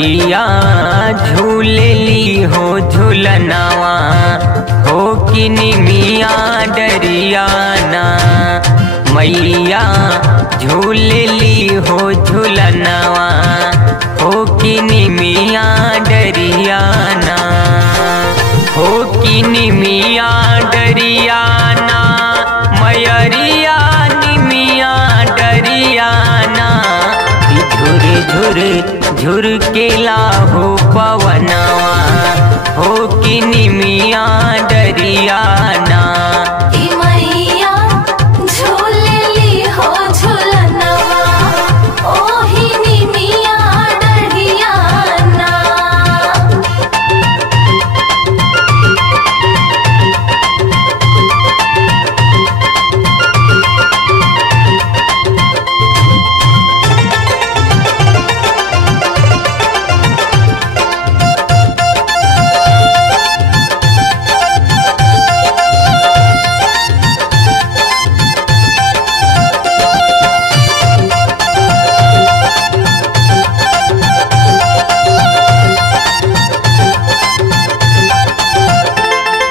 मैया झूलेली हो झूलनावा हो कि निमिया डरियाना। मैया झूलेली हो झूलनावा हो कि निमिया डरियाना। हो कि निमिया डरियाना मयरिया निमिया डरियाना। झुर झुर झुर के लाहो पवनवा हो कि निमिया डरियाना। मैया झूलेली हो झूलनवा ओही निमिया डरियाना।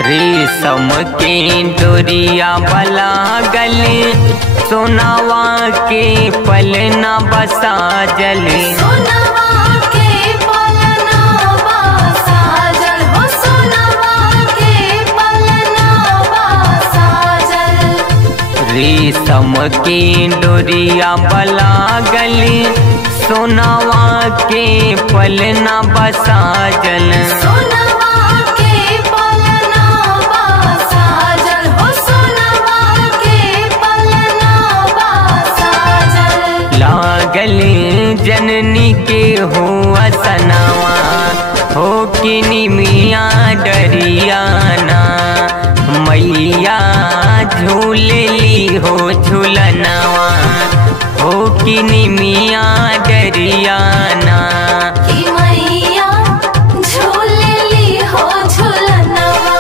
रेशम के डोरिया बला गले सोनावा के पलना बसा जले। सोनवा के पलना बसा जल हो सोनवा के पलना बसा जल। रेशम के डोरिया बला गले सोनावा के पलना बसा जल। सोनवा के पलना बसा जल हो सोनवा के पलना बसा जल। लागल जननी के हो असनावा हो कि निमिया डरियाना। मैया झूलेली हो झूलनावा हो कि निमिया डरियाना। मैया झूलेली हो झूलनवा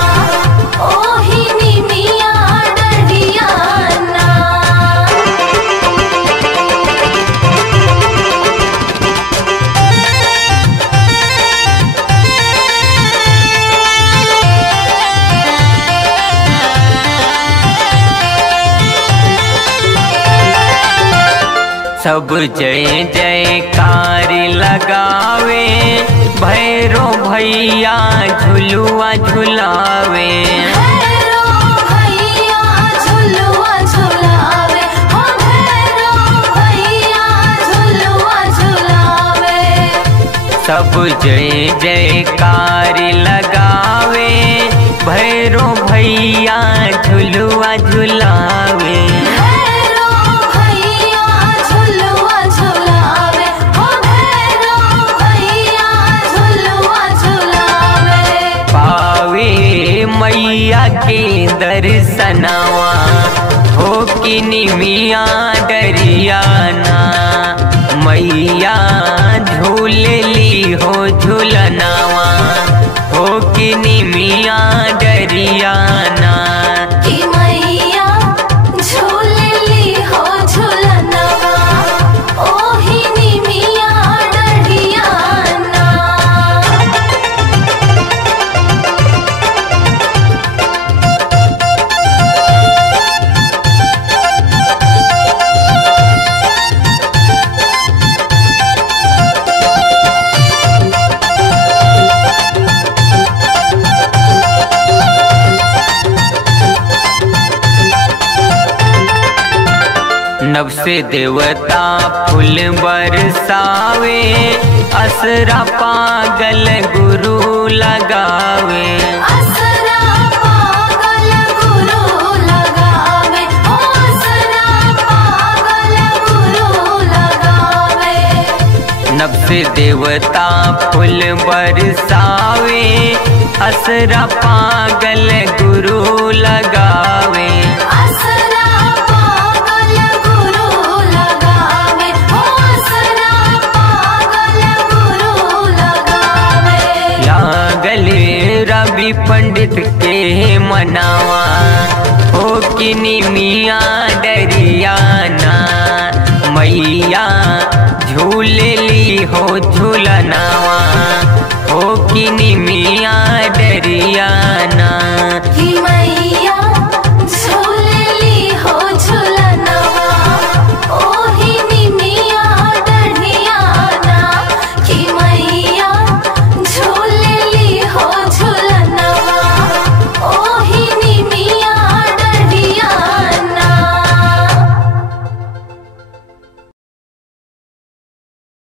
ओही निमिया डरियाना। सब जय जयकार लगावे भैरो भैया झुलुआ झुलावे। भैरो भैया झुलुआ झुलावे हो भैरो भैया झुलुआ झुलावे। सब जय जयकार लगावे भैरो भैया झुलुआ झुलावे। भैरो भैया झुलुआ झुलावे हो भैरो भैया झुलुआ झुलावे। पावे मैया के दर्शनवा हो कि निमिया डरियाना। मैया झूलेली हो झूलनावा हो कि निमिया डरियाना। मैया झूलेली हो झूलनवा ओही निमिया डरियाना। नव से देवता फूल बरसावे असरा पागल गुरु लगावे। असरा पागल गुरु लगावे हो असरा पागल गुरु लगावे। नव से देवता फूल बरसावे असरा पागल गुरु लगावे। असरा पागल गुरु लगावे हो असरा पागल गुरु लगावे। लागल रवि पंडित के मनावा हो कि निमिया डरियाना। मैया झूलेली हो झूलनावा हो कि निमिया डरियाना।